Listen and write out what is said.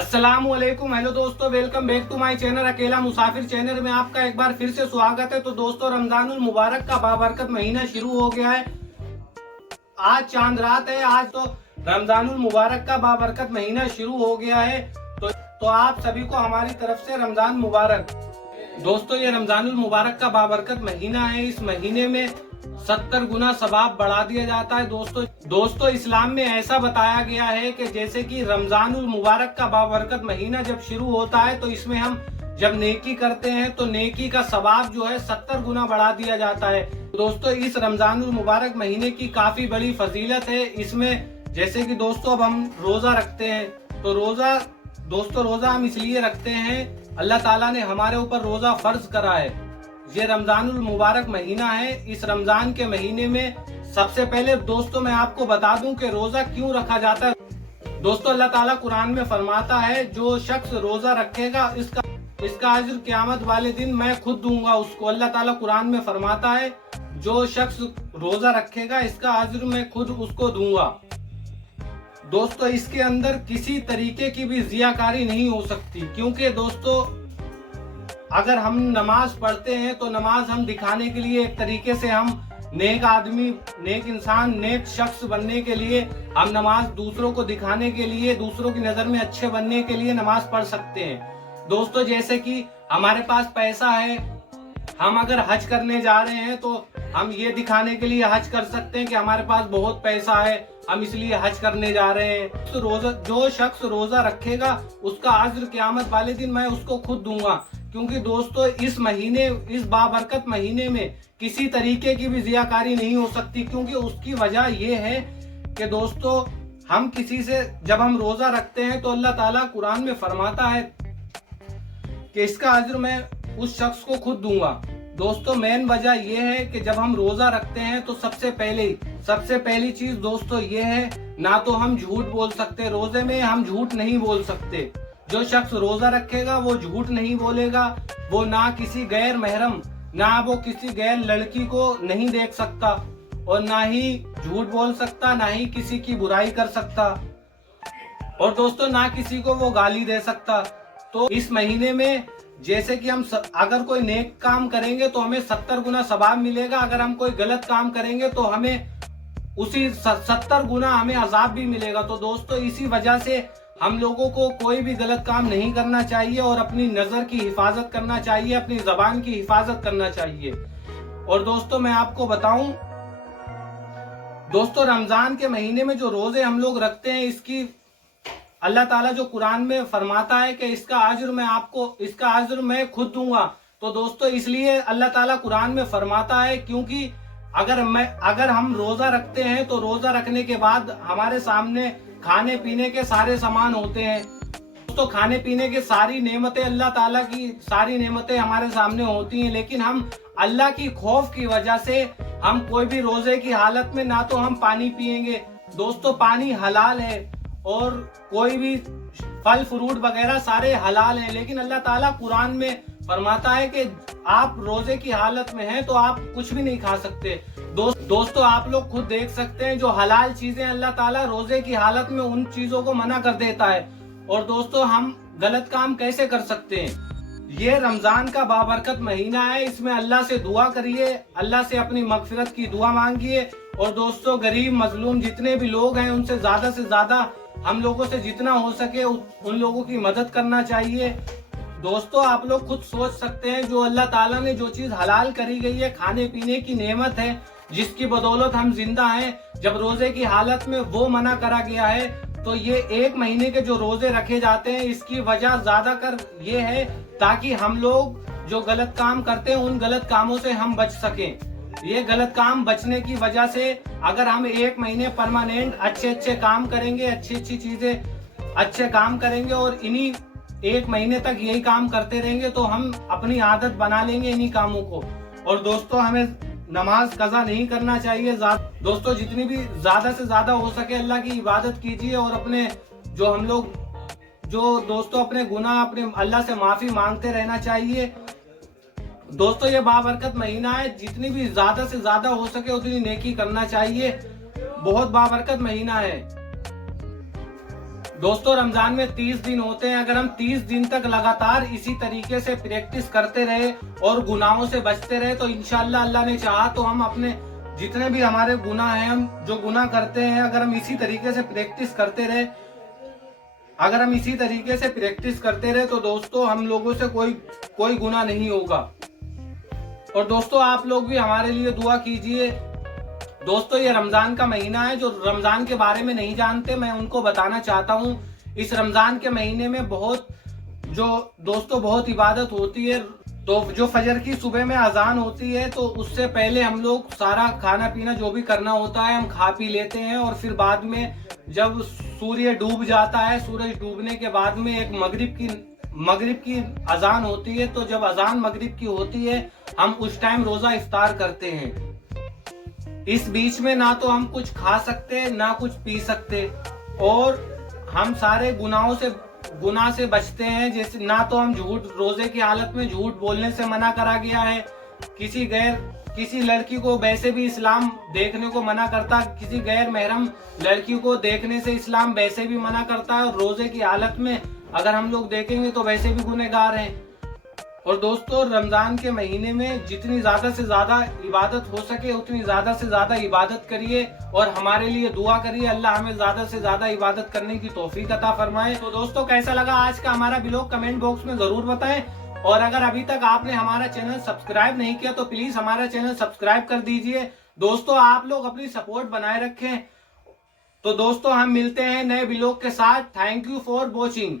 अस्सलाम वालेकुम। हेलो दोस्तों, welcome back to my channel Akela Musafir channel में आपका एक बार फिर से स्वागत है। तो दोस्तों, रमजानुल मुबारक का बाबरकत महीना शुरू हो गया है। आज चांद रात है। आज तो रमजानुल मुबारक का बाबरकत महीना शुरू हो गया है। तो आप सभी को हमारी तरफ से रमजान मुबारक। दोस्तों, ये रमजानुल मुबारक का बाबरकत महीना है। इस महीने में 70 गुना सवाब बढ़ा दिया जाता है। दोस्तों इस्लाम में ऐसा बताया गया है कि जैसे कि रमजानुल मुबारक का बाबरकत महीना जब शुरू होता है तो इसमें हम जब नेकी करते हैं तो नेकी का सवाब जो है 70 गुना बढ़ा दिया जाता है। दोस्तों, इस रमजानुल मुबारक महीने की काफी बड़ी फजीलत है। इसमें जैसे कि दोस्तों अब हम रोजा रखते हैं तो रोजा हम इसलिए रखते हैं, अल्लाह ताला ने हमारे ऊपर रोजा फर्ज करा है। ये रमजानुल मुबारक महीना है। इस रमजान के महीने में सबसे पहले दोस्तों मैं आपको बता दूं कि रोजा क्यों रखा जाता है। दोस्तों, अल्लाह ताला कुरान में फरमाता है, जो शख्स रोजा रखेगा इसका अज्र क़यामत वाले दिन मैं खुद दूंगा उसको। अल्लाह ताला कुरान में फरमाता है, जो शख्स रोजा रखेगा इसका अज्र मैं खुद उसको दूंगा। दोस्तों, इसके अंदर किसी तरीके की भी ज़ियाकारी नहीं हो सकती, क्योंकि दोस्तों अगर हम नमाज पढ़ते हैं तो नमाज हम दिखाने के लिए, एक तरीके से हम नेक आदमी, नेक इंसान, नेक शख्स बनने के लिए हम नमाज दूसरों को दिखाने के लिए, दूसरों की नजर में अच्छे बनने के लिए नमाज पढ़ सकते हैं। दोस्तों, जैसे कि हमारे पास पैसा है, हम अगर हज करने जा रहे हैं तो हम ये दिखाने के लिए हज कर सकते हैं कि हमारे पास बहुत पैसा है, हम इसलिए हज करने जा रहे हैं। तो जो शख्स रोजा रखेगा उसका अज्र क़यामत वाले दिन मैं उसको खुद दूंगा। क्योंकि दोस्तों इस बाबरकत महीने में किसी तरीके की भी ज़ियाकारी नहीं हो सकती, क्योंकि उसकी वजह यह है कि दोस्तों हम किसी से जब हम रोजा रखते हैं तो अल्लाह ताला कुरान में फरमाता है कि इसका अज्र मैं उस शख्स को खुद दूंगा। दोस्तों, मेन वजह यह है कि जब हम रोजा रखते हैं तो सबसे पहली चीज दोस्तों ये है, ना तो हम झूठ बोल सकते, रोजे में हम झूठ नहीं बोल सकते। जो शख्स रोजा रखेगा वो झूठ नहीं बोलेगा। वो ना किसी गैर महरम, ना वो किसी गैर लड़की को नहीं देख सकता, और ना ही झूठ बोल सकता, ना ही किसी की बुराई कर सकता, और दोस्तों ना किसी को वो गाली दे सकता। तो इस महीने में जैसे कि हम अगर कोई नेक काम करेंगे तो हमें 70 गुना सवाब मिलेगा। अगर हम कोई गलत काम करेंगे तो हमें उसी 70 गुना हमें अजाब भी मिलेगा। तो दोस्तों इसी वजह से हम लोगों को कोई भी गलत काम नहीं करना चाहिए और अपनी नजर की हिफाजत करना चाहिए, अपनी जबान की हिफाजत करना चाहिए। और दोस्तों मैं आपको बताऊं, दोस्तों रमजान के महीने में जो रोजे हम लोग रखते हैं, इसकी अल्लाह ताला जो कुरान में फरमाता है कि इसका अज्र मैं खुद दूंगा। तो दोस्तों इसलिए अल्लाह ताला कुरान में फरमाता है, क्योंकि अगर हम रोजा रखते हैं तो रोजा रखने के बाद हमारे सामने खाने पीने के सारे सामान होते हैं। दोस्तों खाने पीने के सारी नेमतें, अल्लाह ताला की सारी नेमतें हमारे सामने होती हैं, लेकिन हम अल्लाह की खौफ की वजह से हम कोई भी रोजे की हालत में ना तो हम पानी पिएंगे। दोस्तों पानी हलाल है और कोई भी फल फ्रूट वगैरह सारे हलाल हैं, लेकिन अल्लाह ताला कुरान में फरमाता है कि आप रोजे की हालत में हैं तो आप कुछ भी नहीं खा सकते। दोस्तों आप लोग खुद देख सकते हैं, जो हलाल चीजें अल्लाह ताला रोजे की हालत में उन चीजों को मना कर देता है। और दोस्तों हम गलत काम कैसे कर सकते हैं। ये रमजान का बाबरकत महीना है, इसमें अल्लाह से दुआ करिए, अल्लाह से अपनी मगफिरत की दुआ मांगिए। और दोस्तों गरीब मजलूम जितने भी लोग हैं उनसे ज्यादा हम लोगों से जितना हो सके उन लोगों की मदद करना चाहिए। दोस्तों आप लोग खुद सोच सकते हैं, जो अल्लाह ताला ने जो चीज हलाल करी गई है, खाने पीने की नेमत है, जिसकी बदौलत हम जिंदा हैं, जब रोजे की हालत में वो मना करा गया है, तो ये एक महीने के जो रोजे रखे जाते हैं इसकी वजह ज्यादातर ये है ताकि हम लोग जो गलत काम करते हैं उन गलत कामों से हम बच सकें। ये गलत काम बचने की वजह से अगर हम एक महीने परमानेंट अच्छे काम करेंगे, अच्छी चीजें अच्छे काम करेंगे और इन्हीं एक महीने तक यही काम करते रहेंगे तो हम अपनी आदत बना लेंगे इन्हीं कामों को। और दोस्तों हमें नमाज कज़ा नहीं करना चाहिए। दोस्तों जितनी भी ज्यादा से ज्यादा हो सके अल्लाह की इबादत कीजिए और अपने दोस्तों अपने गुनाह अपने अल्लाह से माफी मांगते रहना चाहिए। दोस्तों ये बाबरकत महीना है, जितनी भी ज्यादा से ज्यादा हो सके उतनी नेकी करना चाहिए। बहुत बाबरकत महीना है। दोस्तों रमजान में 30 दिन होते हैं। अगर हम 30 दिन तक लगातार इसी तरीके से प्रैक्टिस करते रहे और गुनाहों से बचते रहे तो इंशाअल्लाह अल्लाह ने चाहा तो हम अपने जितने भी हमारे गुनाह हैं, हम जो गुनाह करते हैं, अगर हम इसी तरीके से प्रैक्टिस करते रहे तो दोस्तों हम लोगों से कोई गुनाह नहीं होगा। और दोस्तों आप लोग भी हमारे लिए दुआ कीजिए। दोस्तों ये रमजान का महीना है, जो रमजान के बारे में नहीं जानते मैं उनको बताना चाहता हूँ। इस रमजान के महीने में बहुत इबादत होती है। तो जो फजर की सुबह में अजान होती है तो उससे पहले हम लोग सारा खाना पीना जो भी करना होता है हम खा पी लेते हैं, और फिर बाद में जब सूर्य डूब जाता है, सूरज डूबने के बाद में एक मगरिब की अजान होती है। तो जब अजान मगरिब की होती है हम उस टाइम रोजा इफ्तार करते हैं। इस बीच में ना तो हम कुछ खा सकते ना कुछ पी सकते, और हम सारे गुनाह से बचते हैं। जैसे ना तो हम रोजे की हालत में झूठ बोलने से मना करा गया है। किसी लड़की को वैसे भी इस्लाम देखने को मना करता, किसी गैर महरम लड़की को देखने से इस्लाम वैसे भी मना करता है, और रोजे की हालत में अगर हम लोग देखेंगे तो वैसे भी गुनहगार हैं। और दोस्तों रमजान के महीने में जितनी ज्यादा से ज्यादा इबादत हो सके उतनी ज्यादा से ज्यादा इबादत करिए, और हमारे लिए दुआ करिए अल्लाह हमें ज्यादा से ज्यादा इबादत करने की तौफीक अता फरमाए। तो दोस्तों कैसा लगा आज का हमारा व्लॉग कमेंट बॉक्स में जरूर बताएं, और अगर अभी तक आपने हमारा चैनल सब्सक्राइब नहीं किया तो प्लीज हमारा चैनल सब्सक्राइब कर दीजिए। दोस्तों आप लोग अपनी सपोर्ट बनाए रखें। तो दोस्तों हम मिलते हैं नए व्लॉग के साथ। Thank you for watching.